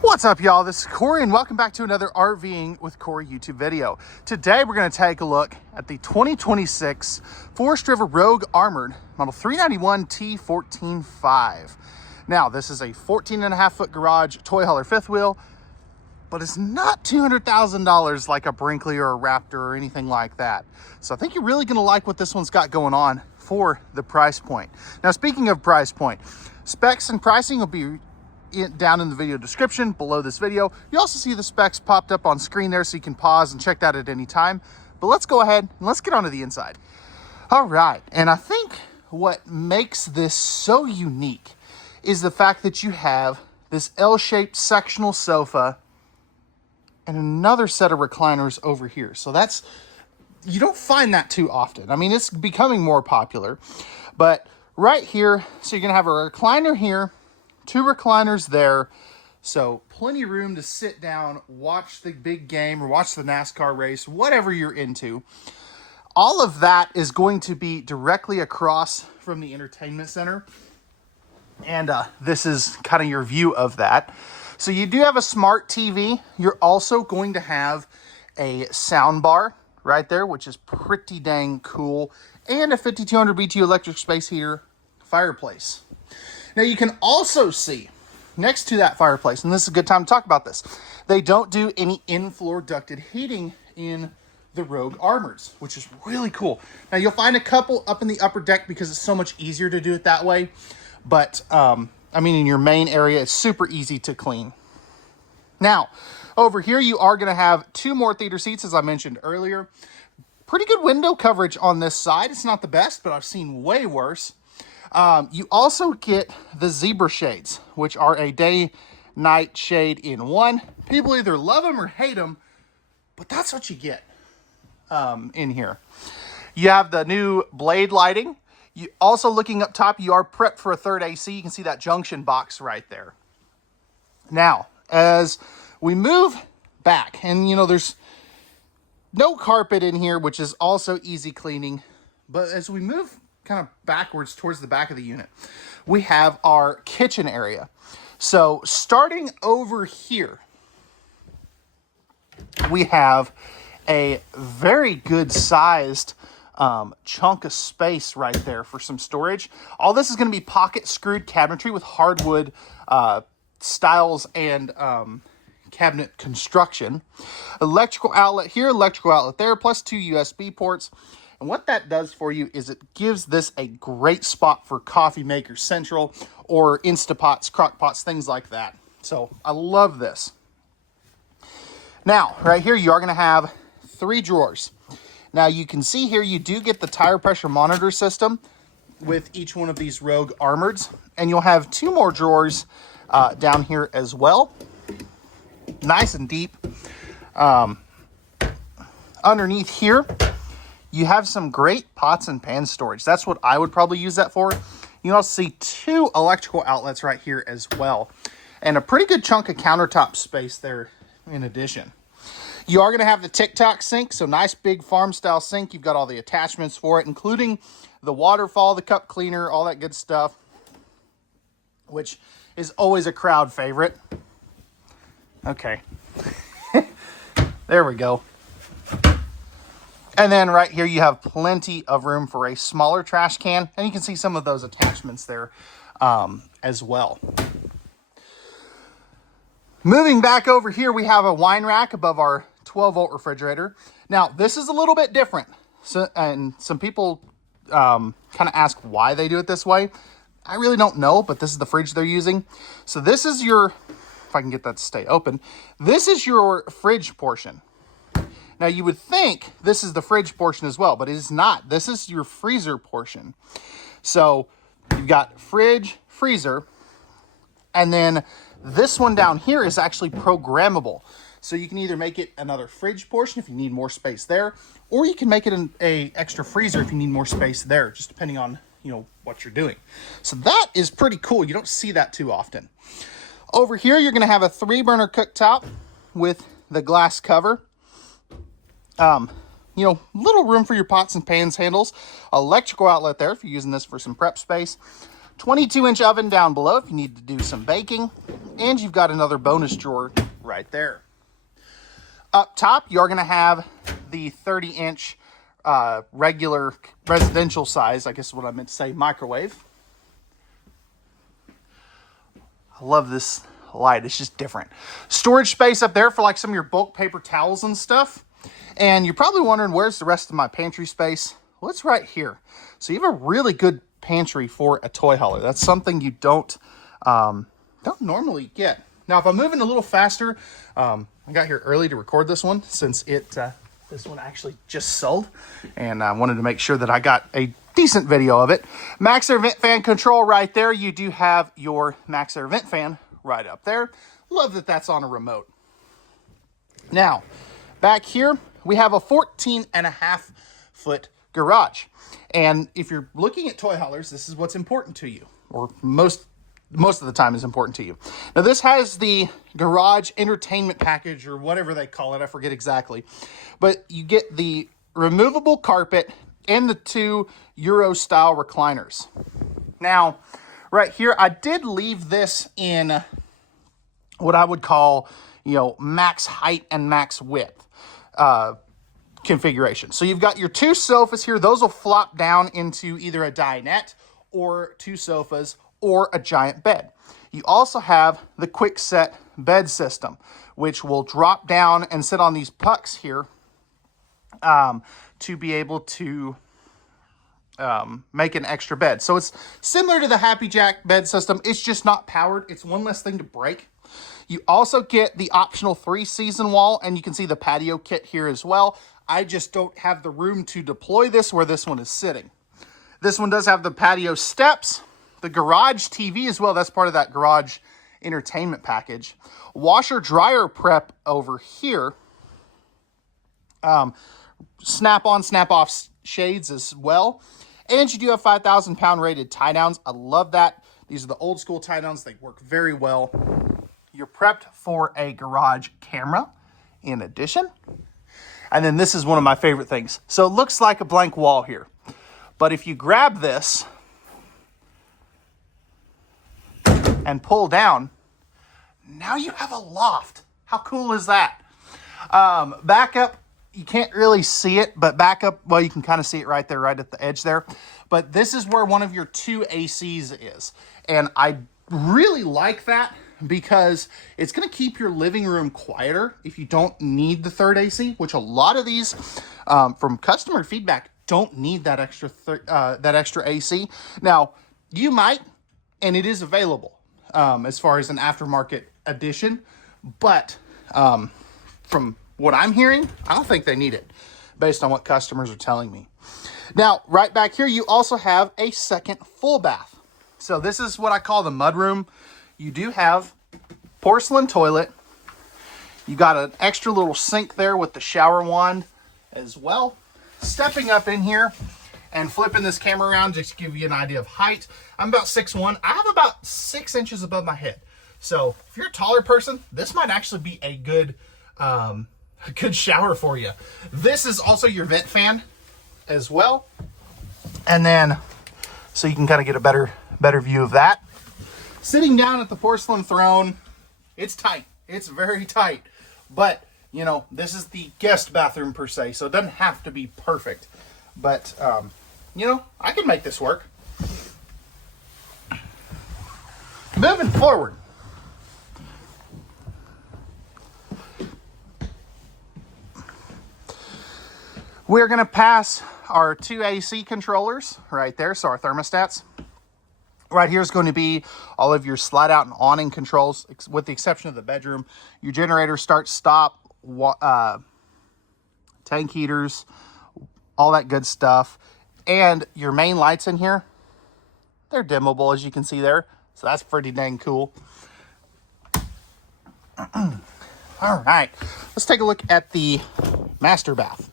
What's up, y'all? This is Corey, and welcome back to another RVing with Corey YouTube video. Today, we're going to take a look at the 2026 Forest River Rogue Armored Model 391 T14.5. Now, this is a 14.5-foot garage toy hauler fifth wheel, but it's not $200,000 like a Brinkley or a Raptor or anything like that. So I think you're really going to like what this one's got going on for the price point. Now, speaking of price point, specs and pricing will be down in the video description below this video. You also see the specs popped up on screen there, so you can pause and check that at any time. But let's go ahead and let's get onto the inside. All right, and I think what makes this so unique is the fact that you have this L-shaped sectional sofa and another set of recliners over here. So that's, you don't find that too often. I mean, it's becoming more popular, but right here, so you're gonna have a recliner here, two recliners there, so plenty of room to sit down, watch the big game, or watch the NASCAR race, whatever you're into. All of that is going to be directly across from the entertainment center, and this is kind of your view of that. So you do have a smart TV. You're also going to have a sound bar right there, which is pretty dang cool, and a 5200 BTU electric space heater fireplace. Now you can also see next to that fireplace, and this is a good time to talk about this, they don't do any in-floor ducted heating in the Rogue Armors, which is really cool. Now you'll find a couple up in the upper deck because it's so much easier to do it that way. But, I mean, in your main area, it's super easy to clean. Now, over here, you are going to have two more theater seats, as I mentioned earlier. Pretty good window coverage on this side. It's not the best, but I've seen way worse. You also get the zebra shades, which are a day-night shade in one. People either love them or hate them, but that's what you get in here. You have the new blade lighting. You also, looking up top, you are prepped for a third AC. You can see that junction box right there. Now, as we move back, and you know, there's no carpet in here, which is also easy cleaning, but as we move kind of backwards towards the back of the unit, we have our kitchen area. So starting over here, we have a very good sized chunk of space right there for some storage. All this is going to be pocket screwed cabinetry with hardwood styles and cabinet construction. Electrical outlet here, electrical outlet there, plus two USB ports. And what that does for you is it gives this a great spot for coffee maker central or Instapots, crock pots, things like that. So I love this. Now, right here, you are going to have three drawers. Now you can see here, you do get the tire pressure monitor system with each one of these Rogue Armoreds, and you'll have two more drawers down here as well. Nice and deep. Underneath here, you have some great pots and pan storage. That's what I would probably use that for. You also see two electrical outlets right here as well, and a pretty good chunk of countertop space there in addition. You are going to have the tic-tac sink, so nice big farm-style sink. You've got all the attachments for it, including the waterfall, the cup cleaner, all that good stuff, which is always a crowd favorite. Okay. There we go. And then right here, you have plenty of room for a smaller trash can, and you can see some of those attachments there as well. Moving back over here, we have a wine rack above our 12-volt refrigerator. Now, this is a little bit different, and some people kind of ask why they do it this way. I really don't know, but this is the fridge they're using. So this is your, if I can get that to stay open, this is your fridge portion. Now, you would think this is the fridge portion as well, but it is not. This is your freezer portion. So you've got fridge, freezer, and then this one down here is actually programmable. So you can either make it another fridge portion if you need more space there, or you can make it an extra freezer if you need more space there, just depending on, you know, what you're doing. So that is pretty cool. You don't see that too often. Over here, you're going to have a 3-burner cooktop with the glass cover. You know, little room for your pots and pans handles. Electrical outlet there if you're using this for some prep space. 22-inch oven down below if you need to do some baking. And you've got another bonus drawer right there. Up top, you're going to have the 30-inch regular residential size, I guess is what I meant to say, microwave. I love this light. It's just different. Storage space up there for like some of your bulk paper towels and stuff. And you're probably wondering, where's the rest of my pantry space? Well, it's right here. So you have a really good pantry for a toy hauler. That's something you don't normally get. Now, if I'm moving a little faster, I got here early to record this one since this one actually just sold, and I wanted to make sure that I got a decent video of it. Max Air vent fan control right there. You do have your Max Air vent fan right up there. Love that that's on a remote. Now, back here, we have a 14.5-foot garage. And if you're looking at toy haulers, this is what's important to you, or most of the time is important to you. Now, this has the garage entertainment package, or whatever they call it. I forget exactly. But you get the removable carpet and the 2 Euro-style recliners. Now, right here, I did leave this in what I would call, max height and max width configuration. So you've got your 2 sofas here. Those will flop down into either a dinette or 2 sofas or a giant bed. You also have the quick set bed system, which will drop down and sit on these pucks here to be able to make an extra bed. So it's similar to the Happy Jack bed system. It's just not powered. It's one less thing to break. You also get the optional 3-season wall, and you can see the patio kit here as well. I just don't have the room to deploy this where this one is sitting. This one does have the patio steps, the garage TV as well. That's part of that garage entertainment package. Washer dryer prep over here. Snap on, snap off shades as well. And you do have 5,000 pound rated tie downs. I love that. These are the old school tie downs. They work very well. You're prepped for a garage camera in addition. And then this is one of my favorite things. So it looks like a blank wall here. But if you grab this and pull down, now you have a loft. How cool is that? Back up, you can't really see it, but back up, well, you can kind of see it right there, right at the edge there. But this is where one of your 2 ACs is. And I really like that because it's going to keep your living room quieter if you don't need the 3rd AC, which a lot of these, from customer feedback, don't need that extra AC. Now, you might, and it is available as far as an aftermarket edition, but from what I'm hearing, I don't think they need it based on what customers are telling me. Now, right back here, you also have a second full bath. So this is what I call the mud room. You do have porcelain toilet. You got an extra little sink there with the shower wand as well. Stepping up in here and flipping this camera around just to give you an idea of height. I'm about 6'1". I have about 6 inches above my head. So if you're a taller person, this might actually be a good shower for you. This is also your vent fan as well. And then, so you can kind of get a better view of that. Sitting down at the porcelain throne, it's tight. It's very tight. But, this is the guest bathroom per se, so it doesn't have to be perfect. But, I can make this work. Moving forward. We're going to pass our 2 AC controllers right there, so our thermostats. Right here is going to be all of your slide out and awning controls, with the exception of the bedroom. Your generator, start, stop, tank heaters, all that good stuff. And your main lights in here, they're dimmable, as you can see there. So that's pretty dang cool. All right, let's take a look at the master bath.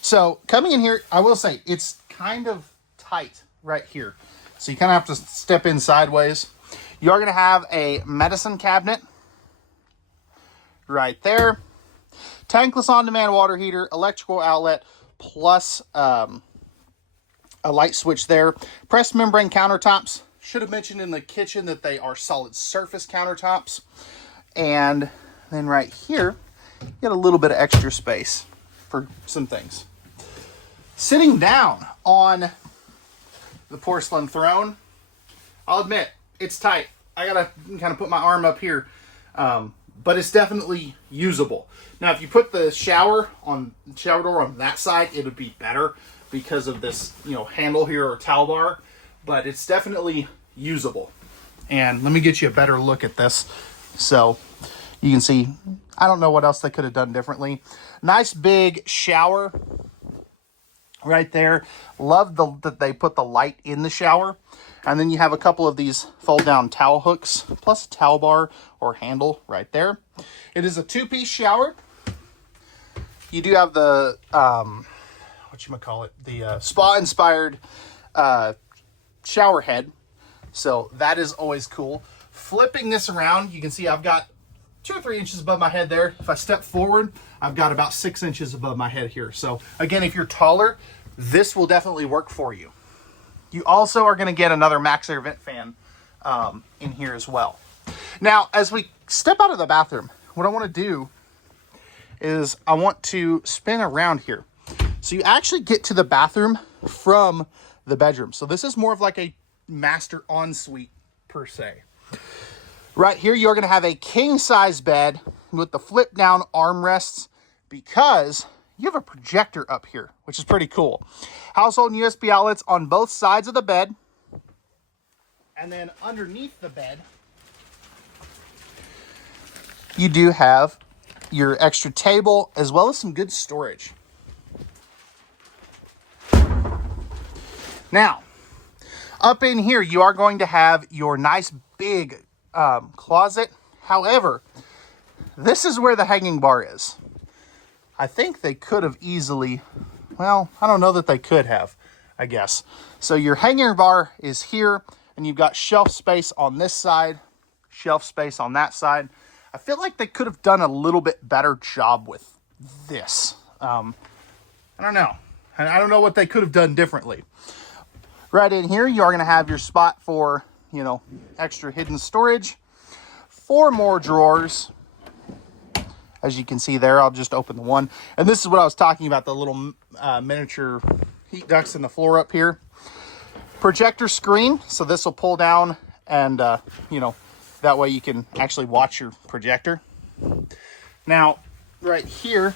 So coming in here, I will say it's kind of tight right here. So you kind of have to step in sideways. You are going to have a medicine cabinet right there. Tankless on-demand water heater, electrical outlet, plus a light switch there. Pressed membrane countertops, should have mentioned in the kitchen that they are solid surface countertops. And then right here, you get a little bit of extra space for some things. Sitting down on the porcelain throne, I'll admit, it's tight. I gotta kind of put my arm up here, but it's definitely usable. Now, if you put the shower door on that side, it would be better because of this, handle here or towel bar, but it's definitely usable. And let me get you a better look at this so you can see. I don't know what else they could have done differently. Nice big shower right there. Love that they put the light in the shower. And then you have a couple of these fold down towel hooks plus a towel bar or handle right there. It is a 2-piece shower. You do have the the spa inspired shower head. So that is always cool. Flipping this around, you can see I've got 2 or 3 inches above my head there. If I step forward, I've got about 6 inches above my head here. So again, if you're taller, this will definitely work for you. You also are going to get another max air vent fan in here as well. Now, as we step out of the bathroom, what I want to do is I want to spin around here. So you actually get to the bathroom from the bedroom. So this is more of like a master ensuite per se. Right here, you're going to have a king size bed with the flip down armrests because you have a projector up here, which is pretty cool. Household and USB outlets on both sides of the bed. And then underneath the bed, you do have your extra table as well as some good storage. Now, up in here, you are going to have your nice big closet. However, this is where the hanging bar is. I think they could have easily, well, I don't know that they could have, I guess. So your hanging bar is here, and you've got shelf space on this side, shelf space on that side. I feel like they could have done a little bit better job with this. I don't know. I don't know what they could have done differently. Right in here, you are going to have your spot for, extra hidden storage. 4 more drawers. As you can see there, I'll just open the one. And this is what I was talking about, the little miniature heat ducts in the floor up here. Projector screen, so this will pull down and, that way you can actually watch your projector. Now, right here,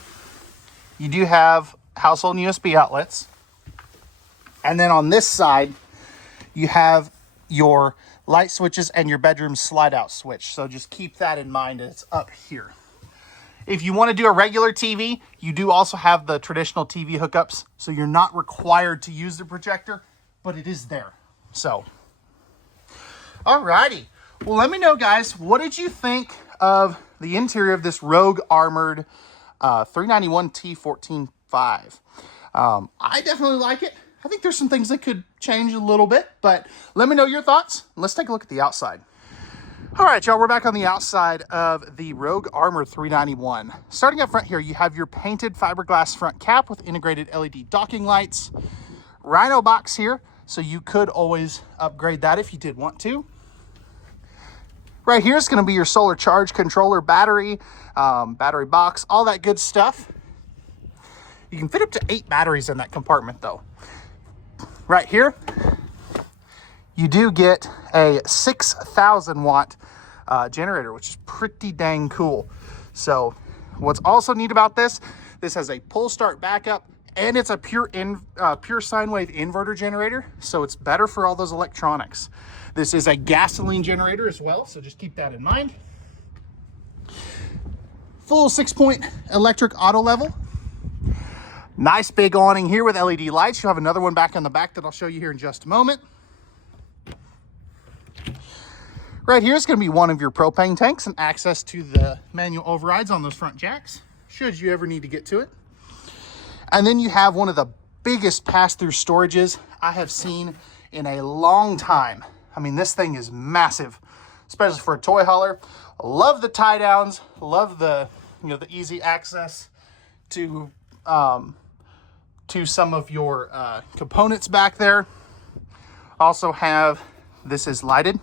you do have household and USB outlets. And then on this side, you have your light switches and your bedroom slide out switch. So just keep that in mind. It's up here. If you want to do a regular TV, you do also have the traditional TV hookups. So you're not required to use the projector, but it is there. So, alrighty. Well, let me know, guys, what did you think of the interior of this Rogue Armored 391 T14.5? I definitely like it. I think there's some things that could change a little bit, but let me know your thoughts. Let's take a look at the outside. All right, y'all, we're back on the outside of the Rogue Armored 391. Starting up front here, you have your painted fiberglass front cap with integrated LED docking lights. Rhino box here, so you could always upgrade that if you did want to. Right here is going to be your solar charge controller, battery, battery box, all that good stuff. You can fit up to 8 batteries in that compartment, though. Right here, you do get a 6,000 watt generator, which is pretty dang cool. So what's also neat about this has a pull start backup, and it's a pure sine wave inverter generator. So it's better for all those electronics. This is a gasoline generator as well, so just keep that in mind. Full 6-point electric auto level. Nice big awning here with LED lights. You'll have another one back on the back that I'll show you here in just a moment. Right here is going to be one of your propane tanks and access to the manual overrides on those front jacks, should you ever need to get to it. And then you have one of the biggest pass-through storages I have seen in a long time. I mean, this thing is massive, especially for a toy hauler. Love the tie downs, love the, the easy access to some of your components back there. Also have This is lighted,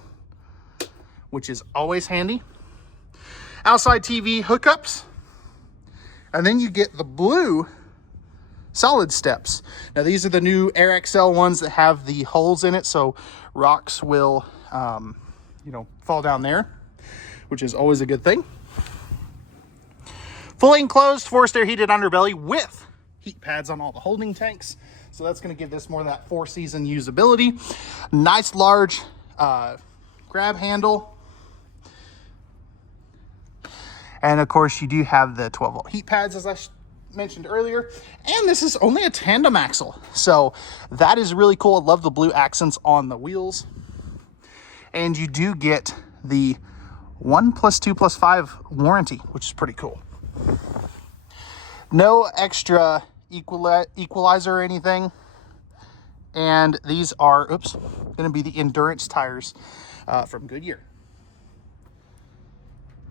which is always handy. Outside TV hookups. And then you get the blue solid steps. Now these are the new Air XL ones that have the holes in it, so rocks will, fall down there, which is always a good thing. Fully enclosed forced air heated underbelly with heat pads on all the holding tanks. So that's going to give this more of that 4-season usability. Nice large grab handle. And of course you do have the 12-volt heat pads, as I mentioned earlier. And this is only a tandem axle. So that is really cool. I love the blue accents on the wheels. And you do get the 1 + 2 + 5 warranty, which is pretty cool. No extra equalizer or anything. And these are, going to be the endurance tires from Goodyear.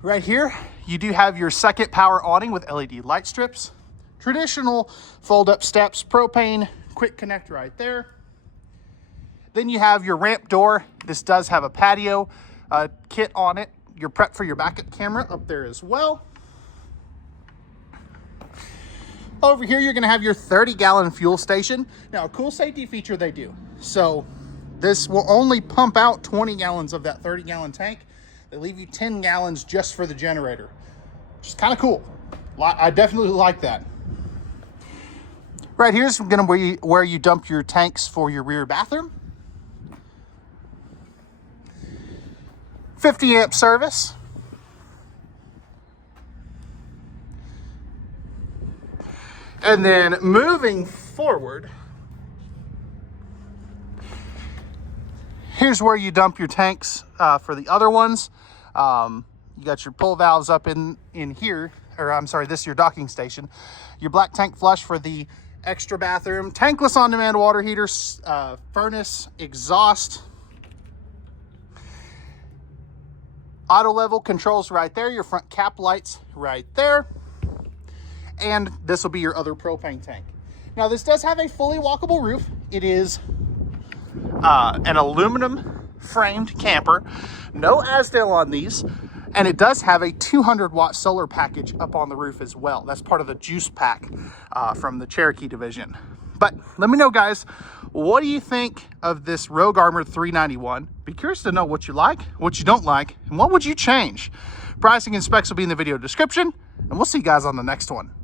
Right here, you do have your second power awning with LED light strips. Traditional fold-up steps, propane, quick connect right there. Then you have your ramp door. This does have a patio kit on it. You're prepped for your backup camera up there as well. Over here, you're gonna have your 30-gallon fuel station. Now, a cool safety feature they do. So this will only pump out 20 gallons of that 30-gallon tank. They leave you 10 gallons just for the generator, which is kind of cool. I definitely like that. Right here's gonna be where you dump your tanks for your rear bathroom. 50-amp service. And then moving forward, here's where you dump your tanks for the other ones. You got your pull valves up in here, or I'm sorry, this is your docking station. Your black tank flush for the extra bathroom, tankless on-demand water heater, furnace, exhaust, auto level controls right there, your front cap lights right there. And this will be your other propane tank. Now this does have a fully walkable roof. It is an aluminum framed camper, no Asdale on these, and it does have a 200-watt solar package up on the roof as well. That's part of the juice pack from the Cherokee division. But let me know, guys, what do you think of this Rogue Armored 391? Be curious to know what you like, what you don't like, and what would you change. Pricing and specs will be in the video description, and we'll see you guys on the next one.